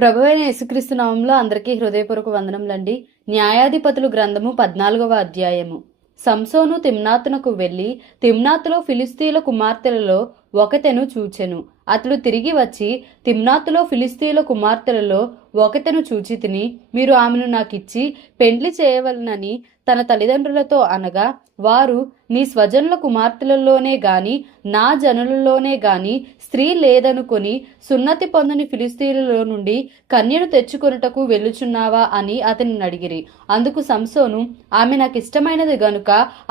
ప్రభువైన యేసుక్రీస్తు నామంలో అందరికీ హృదయపూర్వక వందనములండి. న్యాయాధిపతులు గ్రంథము 14వ అధ్యాయము. సంసోను తిమ్నాతునకు వెళ్లి తిమ్నాతులో ఫిలిస్తీయుల కుమార్తెలలో ఒకతెను చూచెను. అతడు తిరిగి వచ్చి తిమ్నాతులో ఫిలిస్తీయుల కుమార్తెలలో ఒకతెను చూచితిని, మీరు ఆమెను నాకిచ్చి పెండ్లి చేయవలనని తన తల్లిదండ్రులతో అనగా, వారు నీ స్వజనుల కుమార్తెలలోనే గాని నా జనులలోనే గాని స్త్రీ లేదనుకొని సున్నతి పొందని ఫిలిస్తీయులలో నుండి కన్యను తెచ్చుకొనుటకు వెళ్ళుచున్నావా అని అతని అడిగిరి. అందుకు సంసోను, ఆమె నాకు ఇష్టమైనది గనుక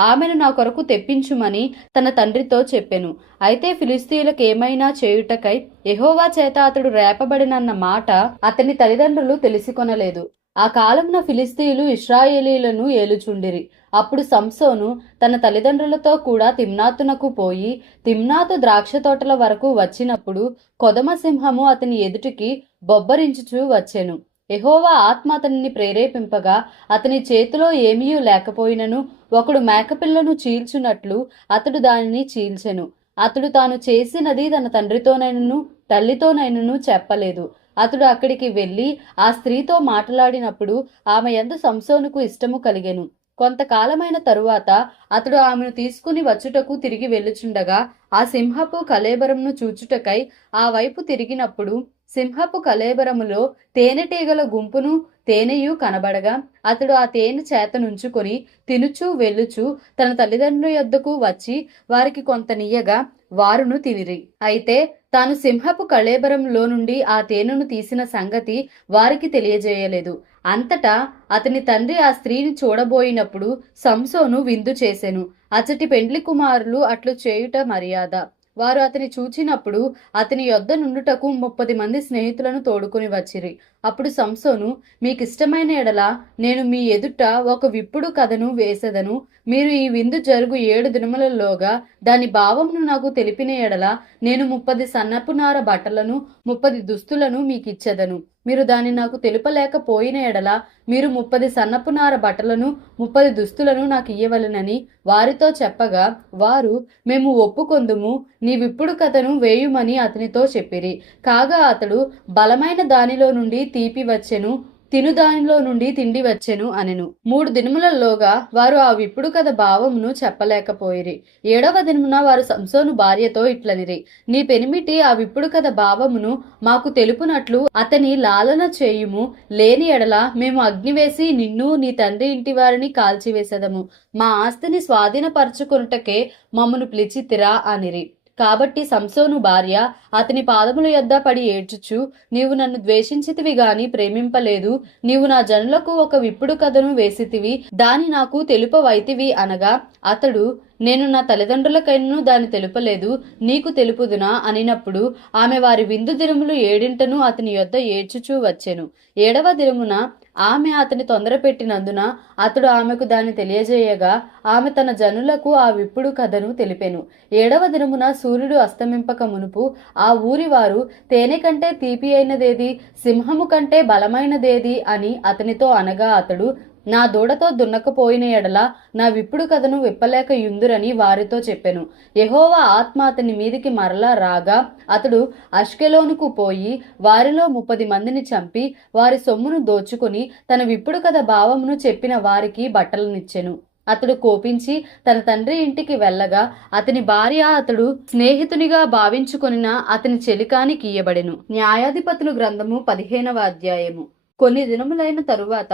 ఆమెను నా కొరకు తెప్పించుమని తన తండ్రితో చెప్పెను. అయితే ఫిలిస్తీయులకు ఏమైనా చేయుటకై యెహోవా చేత అతడు రేపబడినన్న మాట అతని తల్లిదండ్రులు తెలిసికొనలేదు. ఆ కాలమున ఫిలిస్తీయులు ఇశ్రాయేలీలను ఏలుచుండిరి. అప్పుడు సంసోను తన తల్లిదండ్రులతో కూడా తిమ్నాతునకు పోయి తిమ్నాతు ద్రాక్ష తోటల వరకు వచ్చినప్పుడు కొదమ సింహము అతని ఎదుటికి బొబ్బరించుచూ వచ్చెను. యెహోవా ఆత్మ అతనిని ప్రేరేపింపగా అతని చేతిలో ఏమీ లేకపోయినను ఒకడు మేకపిల్లను చీల్చున్నట్లు అతడు దానిని చీల్చెను. అతడు తాను చేసినది తన తండ్రితోనైనను తల్లితోనైనను చెప్పలేదు. అతడు అక్కడికి వెళ్లి ఆ స్త్రీతో మాట్లాడినప్పుడు ఆమె యందు సంసోనుకు ఇష్టము కలిగెను. కొంతకాలమైన తరువాత అతడు ఆమెను తీసుకుని వచ్చుటకు తిరిగి వెళ్ళుచుండగా ఆ సింహపు కళేబరమును చూచుటకై ఆ వైపు తిరిగినప్పుడు సింహపు కళేబరములో తేనెటీగల గుంపును తేనెయు కనబడగా అతడు ఆ తేనె చేతనుంచుకొని తినుచూ వెళ్ళుచూ తన తల్లిదండ్రుల యొద్దకు వచ్చి వారికి కొంత నీయగా వారును తినిరి. అయితే తాను సింహపు కళేబరంలో నుండి ఆ తేనెను తీసిన సంగతి వారికి తెలియజేయలేదు. అంతటా అతని తండ్రి ఆ స్త్రీని చూడబోయినప్పుడు సంసోను విందు చేసెను. అచ్చటి పెండ్లి కుమారులు అట్లు చేయుట మర్యాద. వారు అతని చూచినప్పుడు అతని యొద్ద నుండుటకు 30 మంది స్నేహితులను తోడుకొని వచ్చిరి. అప్పుడు సంసోను, మీకిష్టమైన ఎడల నేను మీ ఎదుట ఒక విప్పుడు కథను వేసెదను. మీరు ఈ విందు జరుగు 7 దినములలోగా దాని భావమును నాకు తెలిపిన ఎడల నేను 30 సన్నపు నార బట్టలను 30 దుస్తులను మీకిచ్చెదను. మీరు దాన్ని నాకు తెలుపలేకపోయిన ఎడల మీరు 30 సన్నపు నార బట్టలను 30 దుస్తులను నాకు ఇయ్యవలెనని వారితో చెప్పగా వారు, మేము ఒప్పుకొందుము, నీవిప్పుడు కథను వేయుమని అతనితో చెప్పిరి. కాగా అతడు, బలమైన దానిలో నుండి తీపి వచ్చెను, తిను దానిలో నుండి తిండి వచ్చెను అనెను. 3 దినములలోగా వారు ఆ విప్పుడు కథ భావమును చెప్పలేకపోయిరి. 7వ దినమున వారు సంసోను భార్యతో ఇట్లనిరి, నీ పెనిమిటి ఆ విప్పుడు కథ భావమును మాకు తెలుపునట్లు అతని లాలన చేయుము. లేని ఎడల మేము అగ్ని వేసి నిన్ను నీ తండ్రి ఇంటి వారిని కాల్చివేసెదము. మా ఆస్తిని స్వాధీనపరచుకొనుటకే మమ్మను పిలిచితిరా అనిరి. కాబట్టి సంసోను భార్య అతని పాదముల యొద్ద పడి ఏడ్చుచు, నీవు నన్ను ద్వేషించితివి గాని ప్రేమింపలేదు. నీవు నా జనులకు ఒక విప్పుడు కథను వేసితివి, దాని నాకు తెలుపవైతివి అనగా అతడు, నేను నా తల్లిదండ్రులకైనను దాన్ని తెలుపలేదు, నీకు తెలుపుదునా అనినప్పుడు ఆమె వారి విందు దినములు 7 అతని యొద్ద ఏడ్చుచూ వచ్చెను. 7వ దినమున ఆమె అతని తొందర పెట్టినందున అతడు ఆమెకు దాన్ని తెలియజేయగా ఆమె తన జనులకు ఆ విప్పుడు కథను తెలిపెను. 7వ దినమున సూర్యుడు అస్తమింపక మునుపు ఆ ఊరి వారు, తేనె కంటే తీపి అయినదేది, సింహము కంటే బలమైనదేది అని అతనితో అనగా అతడు, నా దూడతో దున్నకపోయిన ఎడల నా విప్పుడు కథను విప్పలేక యుందురని వారితో చెప్పెను. యెహోవా ఆత్మ అతని మీదికి మరలా రాగా అతడు అష్కెలోనుకు పోయి వారిలో 30 మందిని చంపి వారి సొమ్మును దోచుకుని తన విప్పుడు కథ భావమును చెప్పిన వారికి బట్టలనిచ్చెను. అతడు కోపించి తన తండ్రి ఇంటికి వెళ్ళగా అతని భార్య అతడు స్నేహితునిగా భావించుకొనిన అతని చెలికానికి ఇయ్యబడెను. న్యాయాధిపతులు గ్రంథము 15వ అధ్యాయము. కొన్ని దినములైన తరువాత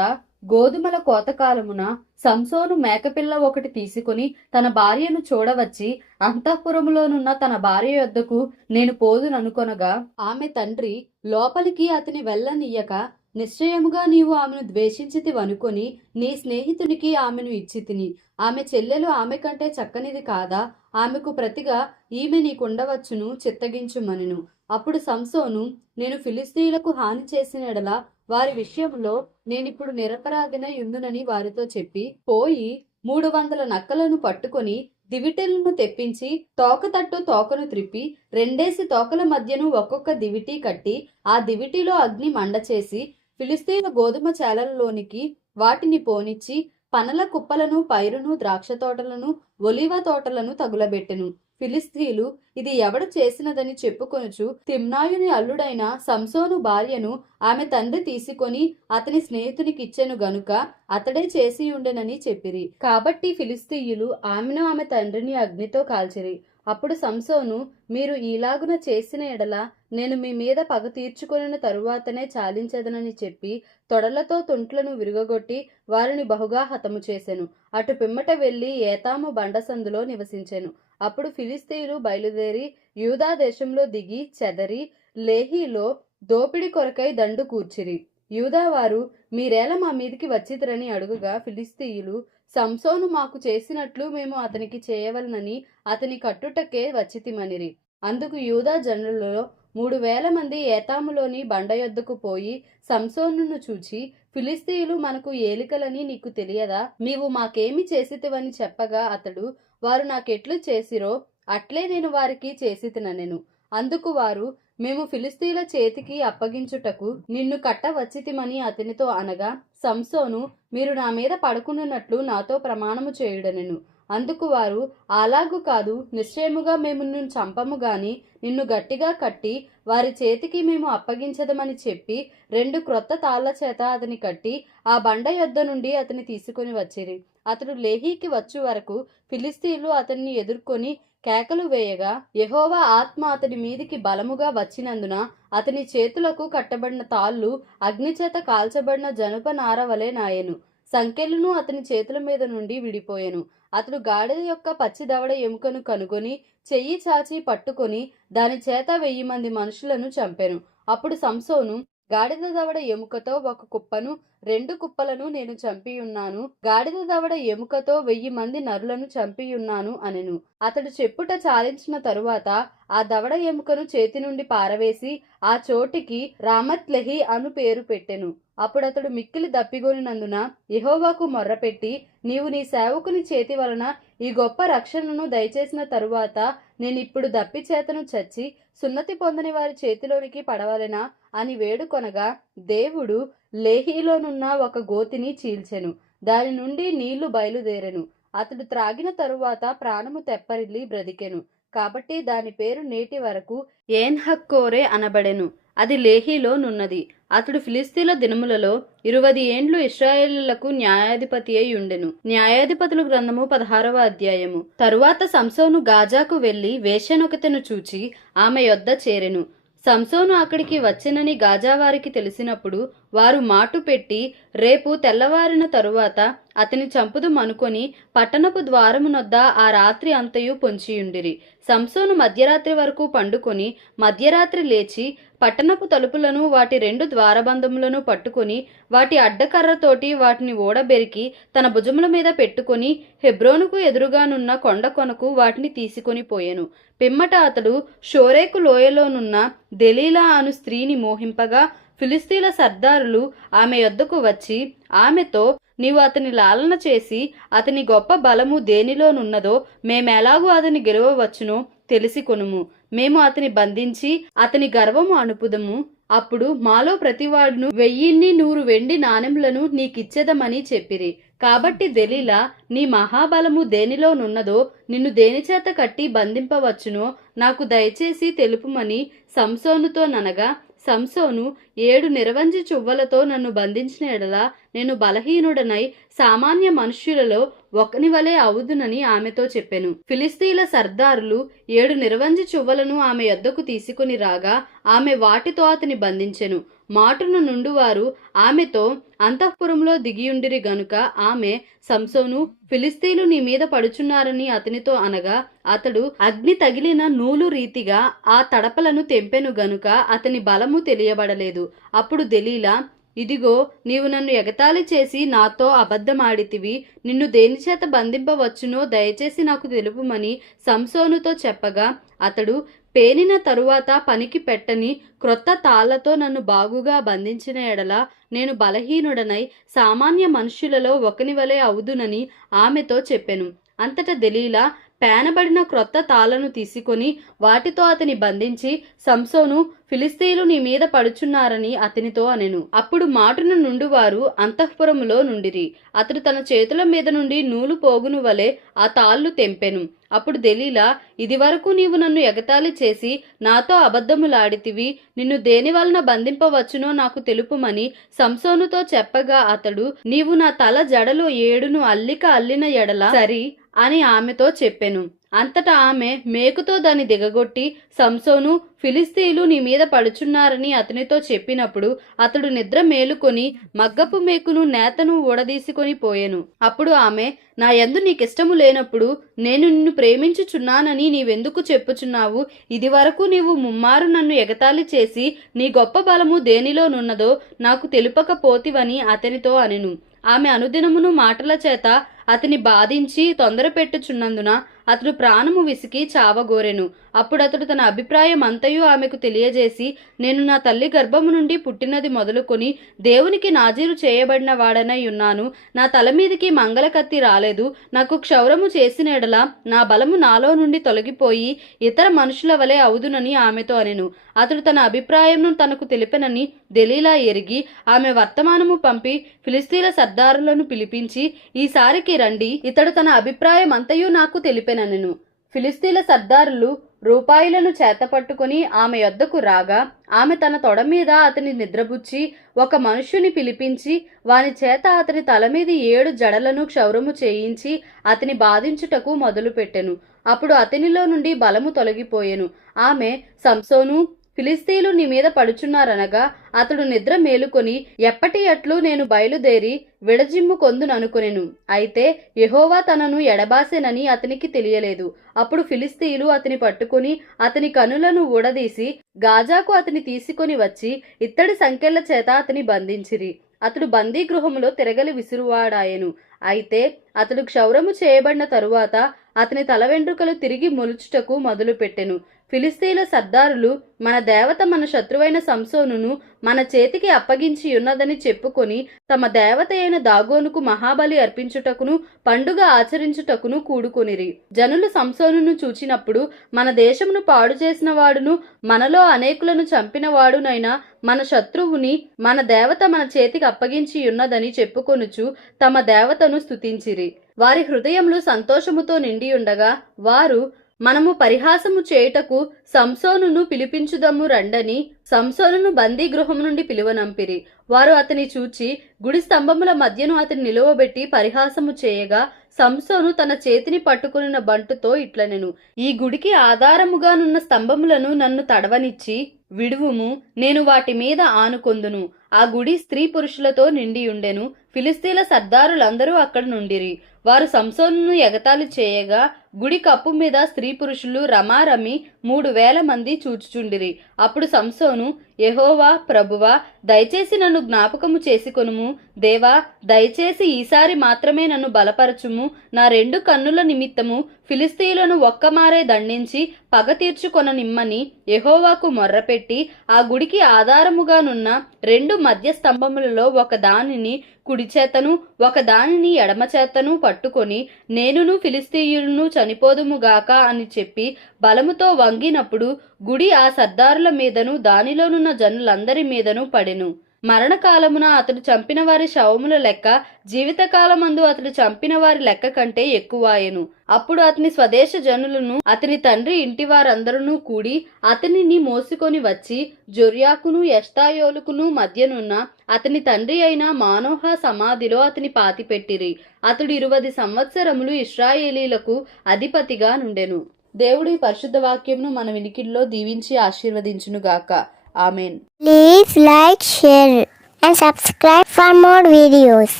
గోధుమల కోతకాలమున సంసోను మేకపిల్ల ఒకటి తీసుకుని తన భార్యను చూడవచ్చి అంతఃపురములోనున్న తన భార్య యొద్దకు నేను పోదుననుకొనగా ఆమె తండ్రి లోపలికి అతని వెళ్ళనీయక, నిశ్చయముగా నీవు ఆమెను ద్వేషించితివనుకొని నీ స్నేహితునికి ఆమెను ఇచ్చితిని. ఆమె చెల్లెలు ఆమె కంటే చక్కనిది కాదా? ఆమెకు ప్రతిగా ఈమె నీకుండవచ్చును, చిత్తగించుమనెను. అప్పుడు సంసోను, నేను ఫిలిస్తీయులకు హాని చేసిన ఎడల వారి విషయంలో నేనిప్పుడు నిరపరాధిన యుందునని వారితో చెప్పి పోయి 300 నక్కలను పట్టుకొని దివిటీలను తెప్పించి తోకతట్టు తోకను త్రిప్పి 2 తోకల మధ్యను ఒక్కొక్క దివిటీ కట్టి ఆ దివిటీలో అగ్ని మండచేసి ఫిలిస్తీయుల గోధుమ చేలలలోనికి వాటిని పోనిచ్చి పనల కుప్పలను, పైరును, ద్రాక్ష తోటలను, ఒలివ తోటలను తగులబెట్టెను. ఫిలిస్తీయులు ఇది ఎవడు చేసినదని చెప్పుకొనుచు తిమ్నాయుని అల్లుడైన సంసోను భార్యను ఆమె తండ్రి తీసుకొని అతని స్నేహితునికిచ్చెను గనుక అతడే చేసి ఉండెనని చెప్పిరి. కాబట్టి ఫిలిస్తీయులు ఆమెను ఆమె తండ్రిని అగ్నితో కాల్చిరి. అప్పుడు సంసోను, మీరు ఈలాగున చేసిన ఎడల నేను మీ మీద పగ తీర్చుకొనిన తరువాతనే చాలించదనని చెప్పి తొడలతో తుంట్లను విరుగగొట్టి వారిని బహుగా హతము చేసెను. అటు పిమ్మట వెళ్లి ఏతాము బండసందులో నివసించెను. అప్పుడు ఫిలిస్తీయులు బయలుదేరి యూదా దేశంలో దిగి చెదరి లేహీలో దోపిడి కొరకై దండు కూర్చిరి. యూదావారు, మీరేల మా మీదికి వచ్చితిరని అడుగుగా ఫిలిస్తీయులు, సంసోను మాకు చేసినట్లు మేము అతనికి చేయవలనని అతని కట్టుటకే వచ్చితిమనిరి. అందుకు యూదా జనులలో 3,000 మంది ఏతాములోని బండ యొద్దకు పోయి సంసోనును చూచి, ఫిలిస్తీయులు మనకు ఏలికలని నీకు తెలియదా? నీవు మాకేమి చేసితివని చెప్పగా అతడు, వారు నాకెట్లు చేసిరో అట్లే నేను వారికి చేసితినెను. అందుకు వారు, మేము ఫిలిస్తీయుల చేతికి అప్పగించుటకు నిన్ను కట్టవచ్చితిమని అతనితో అనగా, సంసోను, మీరు నా మీద పడుకున్నట్లు నాతో ప్రమాణము చేయుడనెను. అందుకు వారు, అలాగు కాదు, నిశ్చయముగా మేము నిన్ను చంపము గాని నిన్ను గట్టిగా కట్టి వారి చేతికి మేము అప్పగించదమని చెప్పి 2 క్రొత్త తాళ్ల చేత అతని కట్టి ఆ బండ యొద్ద నుండి అతని తీసుకొని వచ్చిరి. అతడు లేహీకి వచ్చు వరకు ఫిలిస్తీయులు అతన్ని ఎదుర్కొని కేకలు వేయగా యెహోవా ఆత్మ అతడి మీదికి బలముగా వచ్చినందున అతని చేతులకు కట్టబడిన తాళ్ళు అగ్నిచేత కాల్చబడిన జనుప నార వలె నాయెను. సంకెళ్ళును అతని చేతుల మీద నుండి విడిపోయెను. అతడు గాడిద యొక్క పచ్చి దవడ ఎముకను కనుగొని చెయ్యి చాచి పట్టుకొని దాని చేత 1000 మంది మనుషులను చంపెను. అప్పుడు సంసోను, గాడిద దవడ ఎముకతో 1 కుప్పను 2 కుప్పలను నేను చంపియున్నాను. గాడిద దవడ ఎముకతో 1000 మంది నరులను చంపియున్నాను అనెను. అతడు చెప్పుట చాలించిన తరువాత ఆ దవడ ఎముకను చేతి నుండి పారవేసి ఆ చోటికి రామత్లెహి అను పేరు పెట్టెను. అప్పుడు అతడు మిక్కిలి దప్పిగొనినందున యెహోవాకు మొర్రపెట్టి, నీవు నీ సేవకుని చేతి వలన ఈ గొప్ప రక్షణను దయచేసిన తరువాత నేనిప్పుడు దప్పి చేతను చచ్చి సున్నతి పొందని వారి చేతిలోనికి పడవలెనా అని వేడుకొనగా దేవుడు లేహీలోనున్న ఒక గోతిని చీల్చెను. దాని నుండి నీళ్లు బయలుదేరెను. అతడు త్రాగిన తరువాత ప్రాణము తెప్పరిల్లి బ్రతికెను. కాబట్టి దాని పేరు నేటి వరకు ఏన్హక్కోరే అనబడెను. అది లేహీలో నున్నది. అతడు ఫిలిస్తీన్ల దినములలో 20 ఏండ్లు ఇశ్రాయేలీయులకు న్యాయాధిపతి అయి ఉండెను. న్యాయాధిపతుల గ్రంథము 16వ అధ్యాయము. తరువాత సంసోను గాజాకు వెళ్లి వేశ్యనొకతెను చూచి ఆమె యొద్ద చేరెను. సంసోను అక్కడికి వచ్చెనని గాజావారికి తెలిసినప్పుడు వారు మాటు పెట్టి రేపు తెల్లవారిన తరువాత అతని చంపుదుమనుకొని పట్టణపు ద్వారమునొద్ద ఆ రాత్రి అంతయు పొంచియుండిరి. సంసోను మధ్యరాత్రి వరకు పండుకొని మధ్యరాత్రి లేచి పట్టణపు తలుపులను వాటి 2 ద్వారబంధములను పట్టుకొని వాటి అడ్డకర్రతోటి వాటిని ఓడబెరికి తన భుజముల మీద పెట్టుకొని హెబ్రోనుకు ఎదురుగానున్న కొండ కొనకు వాటిని తీసుకొని పోయెను. పిమ్మట అతడు షోరేకు లోయలోనున్న దెలీలా అను స్త్రీని మోహింపగా ఫిలిస్తీన్ల సర్దారులు ఆమె యొద్దకు వచ్చి ఆమెతో, నీవు అతని లాలన చేసి అతని గొప్ప బలము దేనిలోనున్నదో మేమెలాగూ అతని గెలవవచ్చునో తెలిసి కొనుము. మేము అతని బంధించి అతని గర్వము అణుపుదము. అప్పుడు మాలో ప్రతివాడును 1000 వెండి నాణెములను నీకిచ్చెదమని చెప్పిరి. కాబట్టి దెలీలా, నీ మహాబలము దేనిలోనున్నదో నిన్ను దేనిచేత కట్టి బంధింపవచ్చునో నాకు దయచేసి తెలుపుమని సంసోనుతో ననగా, సంసోను, 7 నిరవంజి చువ్వలతో నన్ను బంధించిన ఎడల నేను బలహీనుడనై సామాన్య మనుష్యులలో ఒకని వలె అవుదునని ఆమెతో చెప్పెను. ఫిలిస్తీన్ల సర్దారులు 7 నిరవంజి చువ్వలను ఆమె యొద్దకు తీసుకుని రాగా ఆమె వాటితో అతని బంధించెను. మాటున నుండి వారు ఆమెతో అంతఃపురంలో దిగియుండిరి గనుక ఆమె, సంసోను, ఫిలిస్తీన్లు నీ మీద పడుచున్నారని అతనితో అనగా అతడు అగ్ని తగిలిన నూలు రీతిగా ఆ తడపలను తెంపెను గనుక అతని బలము తెలియబడలేదు. అప్పుడు దెలీలా, ఇదిగో, నీవు నన్ను ఎగతాళి చేసి నాతో అబద్ధమాడితివి. నిన్ను దేనిచేత బంధింపవచ్చునో దయచేసి నాకు తెలుపుమని సంసోనుతో చెప్పగా అతడు, పేనిన తరువాత పనికి పెట్టని క్రొత్త తాళ్లతో నన్ను బాగుగా బంధించిన ఎడల నేను బలహీనుడనై సామాన్య మనుష్యులలో ఒకని వలె అవుదునని ఆమెతో చెప్పెను. అంతటా దెలీలా, పేనబడిన క్రొత్త తాళ్లను తీసుకొని వాటితో అతని బంధించి, సంసోను, ఫిలిస్తీయులు నీ మీద పడుచున్నారని అతనితో అనెను. అప్పుడు మాటున నుండి వారు అంతఃపురములో నుండిరి. అతడు తన చేతుల మీద నుండి నూలు పోగును వలె ఆ తాళ్లు తెంపెను. అప్పుడు దెలీలా, ఇది వరకు నీవు నన్ను ఎగతాళి చేసి నాతో అబద్ధములాడితివి, నిన్ను దేని వలన బంధింపవచ్చునో నాకు తెలుపుమని సంసోనుతో చెప్పగా అతడు, నీవు నా తల జడలో 7 అల్లిక అల్లిన ఎడల సరి అని ఆమెతో చెప్పెను. అంతటా ఆమె మేకుతో దాన్ని దిగగొట్టి, సంసోను, ఫిలిస్తీయులు నీ మీద పడుచున్నారని అతనితో చెప్పినప్పుడు అతడు నిద్ర మేలుకొని మగ్గపు మేకును నేతను ఊడదీసుకొని పోయెను. అప్పుడు ఆమె, నా యందు నీకిష్టము లేనప్పుడు నేను నిన్ను ప్రేమించుచున్నానని నీవెందుకు చెప్పుచున్నావు? ఇది వరకు నీవు ముమ్మారు నన్ను ఎగతాళి చేసి నీ గొప్ప బలము దేనిలోనున్నదో నాకు తెలుపకపోతివని అతనితో అనెను. ఆమె అనుదినమును మాటల చేత అతని బాధించి తొందర పెట్టుచున్నందున అతడు ప్రాణము విసికి చావగోరెను. అప్పుడు అతడు తన అభిప్రాయం అంతయు ఆమెకు తెలియజేసి, నేను నా తల్లి గర్భము నుండి పుట్టినది మొదలుకొని దేవునికి నాజీరు చేయబడిన వాడనై ఉన్నాను. నా తల మీదికి మంగళ కత్తి రాలేదు. నాకు క్షౌరము చేసిన ఎడల నా బలము నాలో నుండి తొలగిపోయి ఇతర మనుషుల వలె అవుదునని ఆమెతో అనెను. అతడు తన అభిప్రాయంను తనకు తెలిపెనని దెలీలా ఎరిగి ఆమె వర్తమానము పంపి ఫిలిస్తీన్ల సర్దారులను పిలిపించి, ఈసారికి రండి, ఇతడు తన అభిప్రాయం అంతయు నాకు తెలిపెనెను. ఫిలిస్తీన్ల సర్దారులు రూపాయలను చేతపట్టుకుని ఆమె యొద్దకు రాగా ఆమె తన తొడ మీద అతని నిద్రబుచ్చి ఒక మనుష్యుని పిలిపించి వాని చేత అతని తల మీద 7 జడలను క్షౌరము చేయించి అతని బాధించుటకు మొదలుపెట్టెను. అప్పుడు అతనిలో నుండి బలము తొలగిపోయెను. ఆమె, సంసోను, ఫిలిస్తీయులు నీ మీద పడుచున్నారనగా అతడు నిద్ర మేలుకొని ఎప్పటి అట్లు నేను బయలుదేరి విడజిమ్ము కొందుననుకొనెను. అయితే యెహోవా తనను ఎడబాసెనని అతనికి తెలియలేదు. అప్పుడు ఫిలిస్తీయులు అతని పట్టుకుని అతని కనులను ఊడదీసి గాజాకు అతని తీసుకొని వచ్చి ఇత్తడి సంకెళ్ల చేత అతని బంధించిరి. అతడు బందీ గృహములో తిరగలి విసురువాడాయెను. అయితే అతడు క్షౌరము చేయబడిన తరువాత అతని తల వెంట్రుకలు తిరిగి మొలుచుటకు మొదలుపెట్టెను. ఫిలిస్తీయుల సర్దారులు, మన దేవత మన శత్రువైన సంసోనును మన చేతికి అప్పగించి ఉన్నదని చెప్పుకొని తమ దేవత అయిన దాగోనుకు మహాబలి అర్పించుటకును పండుగ ఆచరించుటకును కూడుకొనిరి. జనులు సంసోనును చూచినప్పుడు, మన దేశమును పాడు చేసిన వాడును మనలో అనేకులను చంపిన వాడునైనా మన శత్రువుని మన దేవత మన చేతికి అప్పగించి ఉన్నదని చెప్పుకొనుచు తమ దేవతను స్తుతించిరి. వారి హృదయములు సంతోషముతో నిండి ఉండగా వారు, మనము పరిహాసము చేయుటకు సంసోనును పిలిపించుదము రండని సంసోనును బందీ గృహము నుండి పిలువనంపిరి. వారు అతని చూచి గుడి స్తంభముల మధ్యను అతని నిలువబెట్టి పరిహాసము చేయగా సంసోను తన చేతిని పట్టుకున్న బంటుతో ఇట్లనెను, ఈ గుడికి ఆధారముగానున్న స్తంభములను నన్ను తడవనిచ్చి విడువుము, నేను వాటి మీద ఆనుకొందును. ఆ గుడి స్త్రీ పురుషులతో నిండి ఉండెను. ఫిలిస్తీన్ల సర్దారులందరూ అక్కడ నుండిరి. వారు సంసోనును ఎగతాళి చేయగా గుడి కప్పు మీద స్త్రీ పురుషులు రమారమి 3000 మంది చూచుచుండిరి. అప్పుడు సంసోను, యెహోవా ప్రభువా, దయచేసి నన్ను జ్ఞాపకము చేసుకొనుము. దేవా, దయచేసి ఈసారి మాత్రమే నన్ను బలపరచుము. నా 2 కన్నుల నిమిత్తము ఫిలిస్తీయులను ఒక్కమారే దండించి పగ తీర్చుకొననిమ్మని యెహోవాకు మొర్రపెట్టి ఆ గుడికి ఆధారముగానున్న 2 మధ్య స్తంభములలో ఒక దానిని కుడి చేతను ఒక దానిని ఎడమ చేతను పట్టుకొని నేనును ఫిలిస్తీయులను చనిపోదుముగాక అని చెప్పి బలముతో వంగినప్పుడు గుడి ఆ సర్దారుల మీదను దానిలోనున్న జనులందరి మీదను పడెను. మరణకాలమున అతడు చంపిన వారి శవముల లెక్క జీవితకాలమందు అతడు చంపిన వారి లెక్క కంటే ఎక్కువాయెను. అప్పుడు అతని స్వదేశ జనులను అతని తండ్రి ఇంటి వారందరూ కూడి అతనిని మోసుకొని వచ్చి జొర్యాకును ఎష్తాయోలుకును మధ్యనున్న అతని తండ్రి అయిన మానోహ సమాధిలో అతని పాతిపెట్టిరి. అతడు 20 సంవత్సరములు ఇశ్రాయేలీలకు అధిపతిగా నుండెను. దేవుడి పరిశుద్ధ వాక్యమును మన వినికిడిలో దీవించి ఆశీర్వదించునుగాక. Amen. Please like, share and subscribe for more videos.